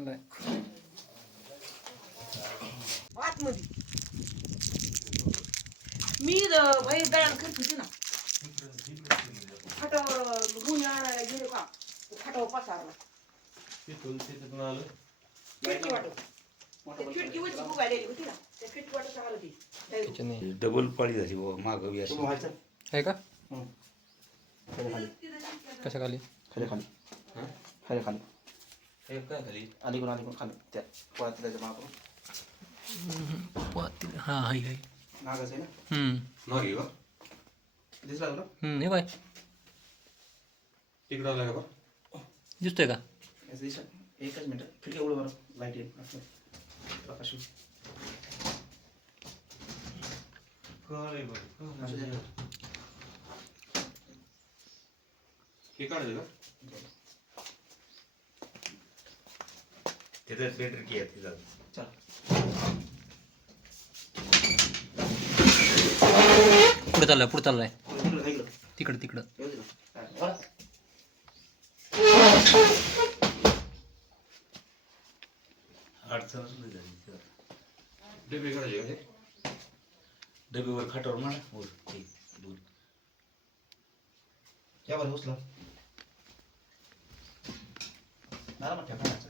चांगलं आहे. आतमध्ये. मी ज- बाहेर दळण करत होती ना. फाटावर गुन्हे आणायला गेलो का? फाटावर पसारला. तिथून तिथून आलं. खिडकी वाटत खिडकी वरची उगालेली होती ना. त्या खिडकी वाटत आलं ती. किचन डबल पाळी झाली बाबा माग बी अशी. आहे का? कशा खाली खाली. खाली? खाली खाली. अलीकडून अलीकडून खाली त्या पोळ्यात त्याच्या मागून हां हाय हाय नागच आहे ना हम्म मागे का दिसला तुला हम्म, हे काय तिकडं आला का बा दिसतोय का याचं एकच मिनिट खिडकी उघड बरं लाइट येईल असं प्रकाश येईल. असू. हे का तिथं बेटर की आहे चल. पुढे चाललाय पुढे चाललाय. तिकडं तिकडं. हा, नाही झाली तिथं. डबे काढले का हे डबेवर खाटावर म्हणा वर उचला.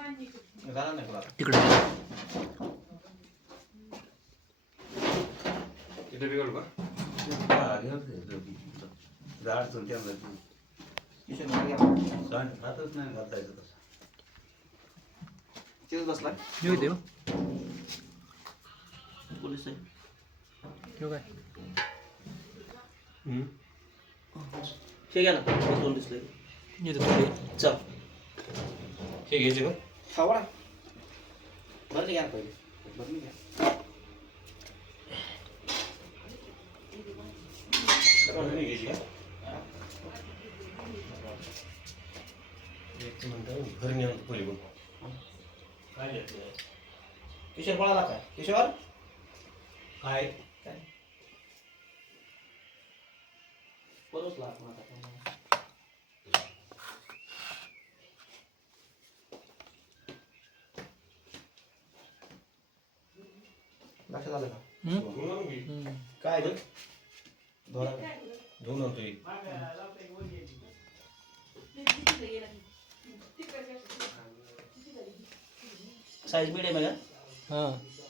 तिकडे का. तिथं अडचण त्यांना ती. किशन वर घ्या. सांड खातच नाही खाता येतं तसं. तिथेच बसला. येऊ दे हो. पोलीस आहे ठेव काय? हम्म. हे घ्या ना दोन दिसले. येतो थोडे चल. हे घ्यायचे का? खावा बरं घ्या ना पहिले बरं घ्या हे घ्यायची का एक मिनिट घरी नेऊन खोली बघ काय घेतलं किशोर पळाला काय किशोर काय काय बरोच आपण आता लक्षात आलं का. काय धोरा धुवून आणतो. एक. साईज मिडियम आहे का? हां.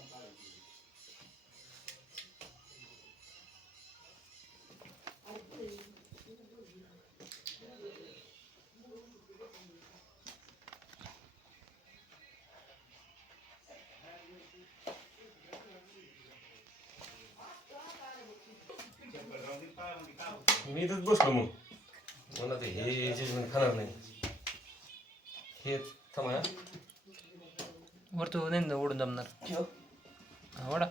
मी इथंच बसलो मग. मला ते हे जजमेंट खाणार नाही. हे थांबा हा. वरतो नाही ना ओढून जमणार. ठेव हा वडा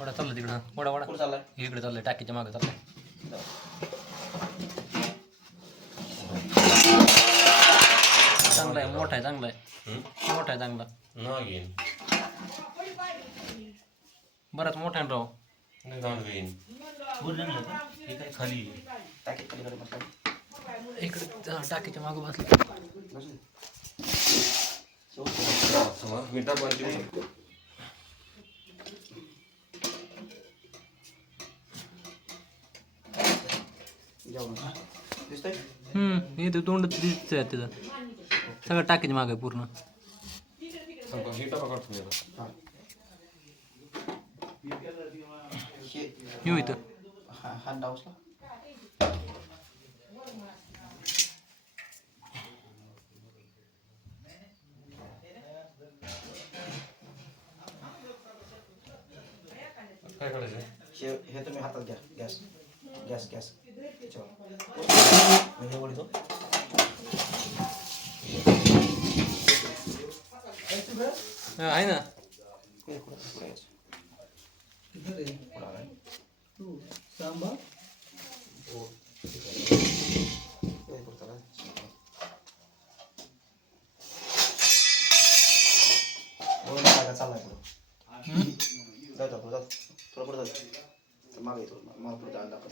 वडा चालला तिकडं. हा. वडा वडा कुठं चाललाय? इकडे चाललंय टाकीच्या मागं चाललंय. चांगला आहे मोठा आहे चांगला आहे. हम्म? मोठा आहे चांगला. ना घेईन. बराच मोठा आहे ना राव. नाही जाऊन घेईन बोल नाही का हे काय खाली आहे. टाकी पलीकडे बसला. इकडे टाकीच्या मागं बसला. दिसतंय? हम्म इथं तोंड दिसतंय त्याचं सगळं टाकीच्या मागं आहे पूर्ण. हे काढतो मी आता. हा. हे येऊ इथं हा हात डावसला काय काढायचं हे हे तुम्ही हातात घ्या गॅस गॅस गॅस मी हे हा, आहे ना हे. हो पुढं, पुढं यायचं. पुढं आलाय. हे पुढं चालाय. वरून जागा चाललाय पुढं. जाऊ जा, पुढं जाऊ. थोडं पुढं जाऊ. तर मागे ये थोडं. मला पुढं जायला दाखव.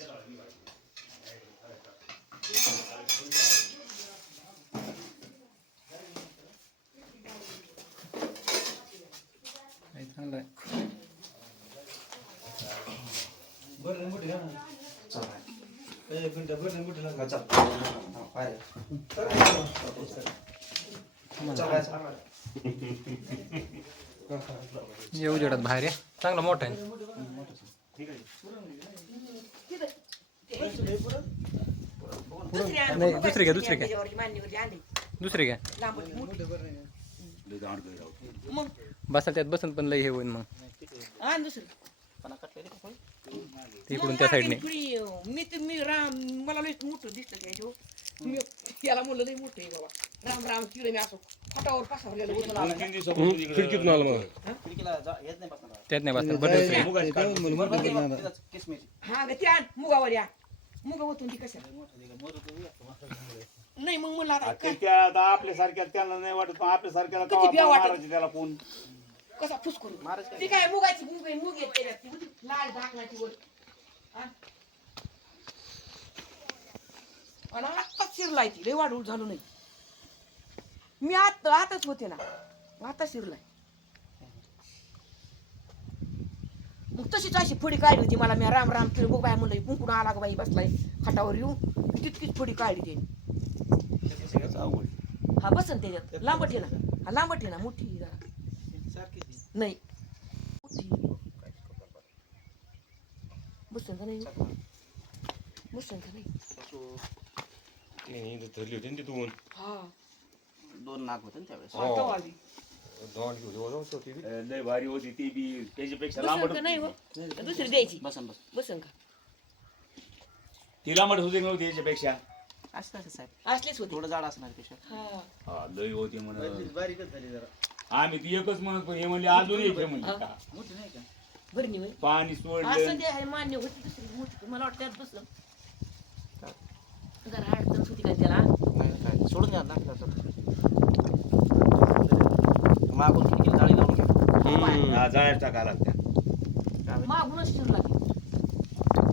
आहे, चांगलं आहे चल बाहेर. चल. हा, बाहेर. चल. ये चांगला मोठा आहे नाही, दुसरी घ्या, दुसरी घ्या. दुसरी. मग बसा त्यात बसून पण लई हे होईन मग दुसरी इकडून त्या साईडने. थोडी, अं, मी तर मी राम मला लई मोठं दिसतं त्याच्यावर मी याला म्हणलं लई मोठं आहे बाबा. राम राम किलो मी असं फटावर पसरलेलं होतं खिडकीतून आलं मला. खिडकीला जा- येत नाही बसणार. त्यात नाही बसणार. बरं दुसरी किसमिस. हा ग ते आण मुगावर या. मुगा होतून ती कसं नाही मग म्हणलं आता काय? त्या आता आपल्यासारख्या त्यांना नाही वाटत पण आपल्यासारख्याला. मारायचे त्याला कोण कसा फुस करू महाराज काय? ती काय मुगाची मुग आहे, मुग येत त्याच्यात ती होती लाल झाकणाची वर हा? आणि आता शिरलाय ती लय वाढवून झालो नाही. मी आत आताच होते ना. आता शिरलाय. मग तशीच अशी फुडी काढली होती मला. मी राम राम केलं बघ बाय म्हणलं कुंकुण आला का बाई बसलाय खाटावर येऊन. तितकीच फुडी काढली ते. हा बसन त्याच्यात. लांबट ना. हा लांबट ना. मोठी जरा. नाही. का नाही नाही. धरली होती ना हा. दोन नाग होते ना त्यावेळेस. आता आली दोन वजन होती ती. लय भारी होती ती बी. त्याच्यापेक्षा बसन लांबट का नाही हो. दुसरी द्यायची. बसन बस. का ती होती का नव्हती याच्यापेक्षा? असं असं साहेब. असलीच होती थोडं जाड असणार पेक्षा हा. हा, लय होती म्हणून बारीकच झाली जरा. आम्ही ती एकच म्हणत पण हे म्हणले अजून एक हे म्हणले का? मोठी नाही का? होय. पाणी असं सोडलं ते आहे मान्य होती दुसरी मोठी. मला वाटतं त्यात बसलं. जरा अडचण होती काय त्याला? नाही काय? सोडून द्या ना मागून खिडकीला जाळी लावून घ्या. हा, जाळ्यात टाकायला लागत्या. काय मागूनच.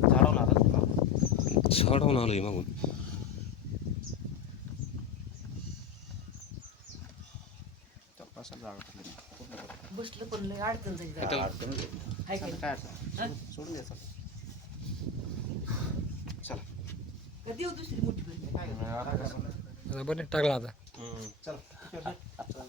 झाडवून आला आलोय मागून. जागा. बसलं पण लय अडचण झाली जरा. हाय का चला, नाही? काय अडचण. सोडून द्या चला. चला का देऊ दुसरी मोठी बरं काय आता बरं टाकला आता चला